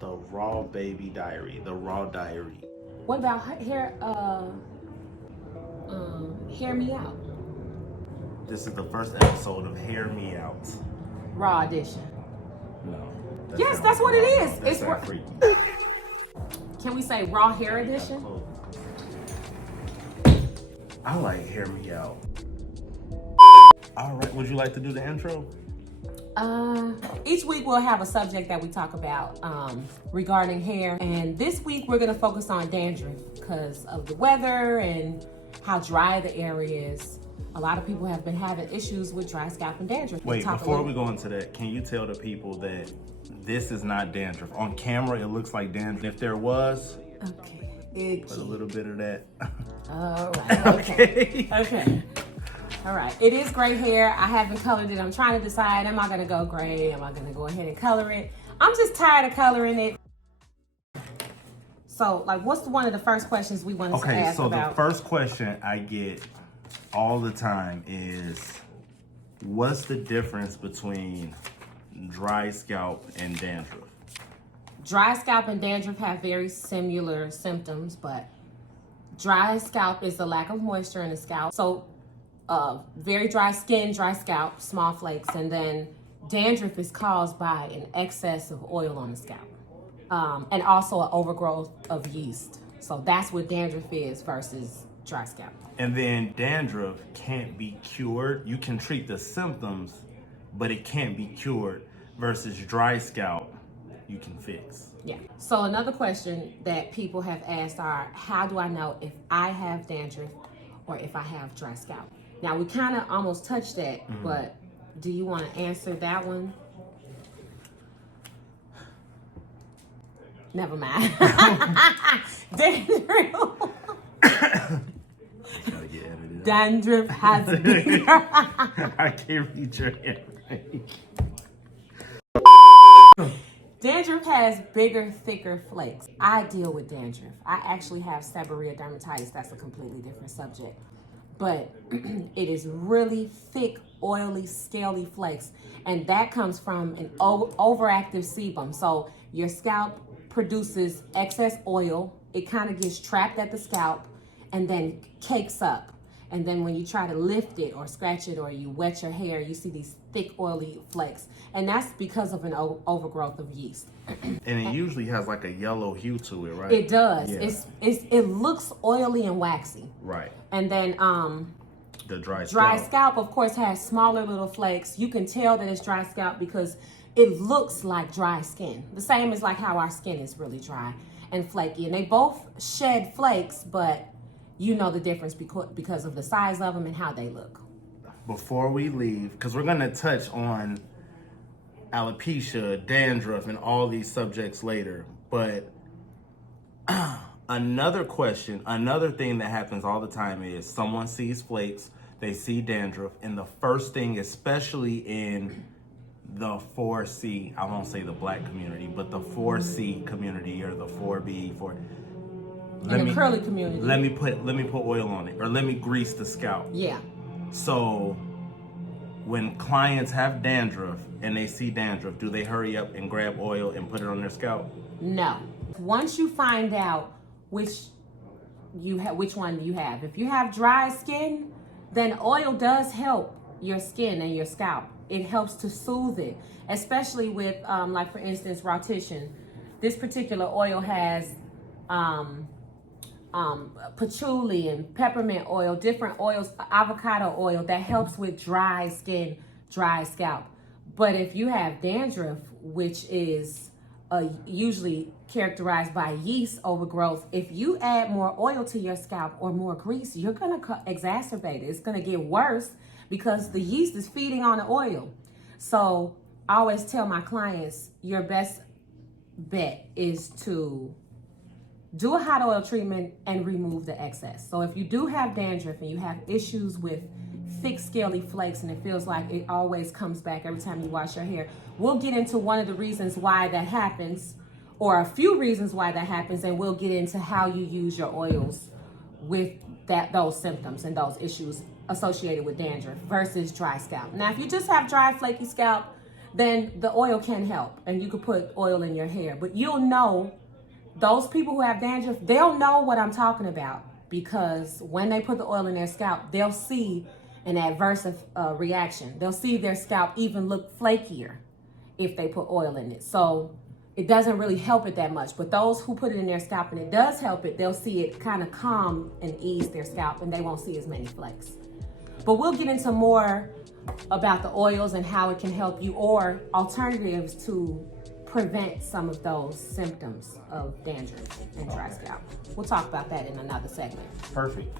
The Raw Baby Diary. The Raw Diary. What about Hear Me Out? This is the first episode of Hear Me Out. Raw edition. No. Yes, that's what it is. That's It's not freaky. Can we say raw hair edition? I like Hear Me Out. All right, would you like to do the intro? Each week we'll have a subject that we talk about regarding hair, and this week we're going to focus on dandruff because of the weather and how dry the area is. A lot of people have been having issues with dry scalp and dandruff. Wait, before we go into that, can you tell the people that this is not dandruff? On camera, it looks like dandruff. If there was, okay, put a little bit of that. All right. Okay. Okay. All right. It is gray hair. I haven't colored it. I'm trying to decide, am I going to go gray? Am I going to go ahead and color it? I'm just tired of coloring it. So, like, what's one of the first questions we wanted to ask about? Okay, so the first question I get all the time is, what's the difference between dry scalp and dandruff? Dry scalp and dandruff have very similar symptoms, but dry scalp is the lack of moisture in the scalp. So, very dry skin, dry scalp, small flakes, and then dandruff is caused by an excess of oil on the scalp, and also an overgrowth of yeast. So that's what dandruff is versus dry scalp. And then dandruff can't be cured. You can treat the symptoms, but it can't be cured, versus dry scalp, you can fix. Yeah. So another question that people have asked are, how do I know if I have dandruff or if I have dry scalp? Now, we kind of almost touched that, but do you want to answer that one? Never mind. Dandruff. Dandruff has a bigger. I can't read your handwriting. Dandruff has bigger, thicker flakes. I deal with dandruff. I actually have seborrheic dermatitis. That's a completely different subject. But it is really thick, oily, scaly flakes. And that comes from an overactive sebum. So your scalp produces excess oil. It kind of gets trapped at the scalp and then cakes up. And then when you try to lift it or scratch it or you wet your hair, you see these thick, oily flakes. And that's because of an overgrowth of yeast. And it usually has like a yellow hue to it, right? It does. Yeah. It looks oily and waxy. Right. And then The dry scalp, of course, has smaller little flakes. You can tell that it's dry scalp because it looks like dry skin. The same as like how our skin is really dry and flaky. And they both shed flakes, but you know the difference because of the size of them and how they look. Before we leave, because we're going to touch on alopecia, dandruff, and all these subjects later, but another thing that happens all the time is someone sees flakes, they see dandruff, and the first thing, especially in the 4C, I won't say the black community, but the 4C community or the 4B, the curly community. Let me put oil on it, or let me grease the scalp. Yeah. So when clients have dandruff and they see dandruff, do they hurry up and grab oil and put it on their scalp? No. Once you find out which one you have, if you have dry skin, then oil does help your skin and your scalp. It helps to soothe it, especially with like for instance, Rotition. This particular oil has patchouli and peppermint oil, different oils, avocado oil that helps with dry skin, dry scalp. But if you have dandruff, which is usually characterized by yeast overgrowth, if you add more oil to your scalp or more grease, you're going to exacerbate it. It's going to get worse because the yeast is feeding on the oil. So I always tell my clients, your best bet is to do a hot oil treatment and remove the excess. So if you do have dandruff and you have issues with thick scaly flakes and it feels like it always comes back every time you wash your hair, we'll get into one of the reasons why that happens, or a few reasons why that happens, and we'll get into how you use your oils with those symptoms and those issues associated with dandruff versus dry scalp. Now, if you just have dry, flaky scalp, then the oil can help, and you could put oil in your hair. But you'll know, those people who have dandruff, they'll know what I'm talking about, because when they put the oil in their scalp, they'll see an adverse reaction. They'll see their scalp even look flakier if they put oil in it. So it doesn't really help it that much. But those who put it in their scalp and it does help it, they'll see it kind of calm and ease their scalp, and they won't see as many flakes. But we'll get into more about the oils and how it can help you, or alternatives to prevent some of those symptoms of dandruff and dry scalp. We'll talk about that in another segment. Perfect.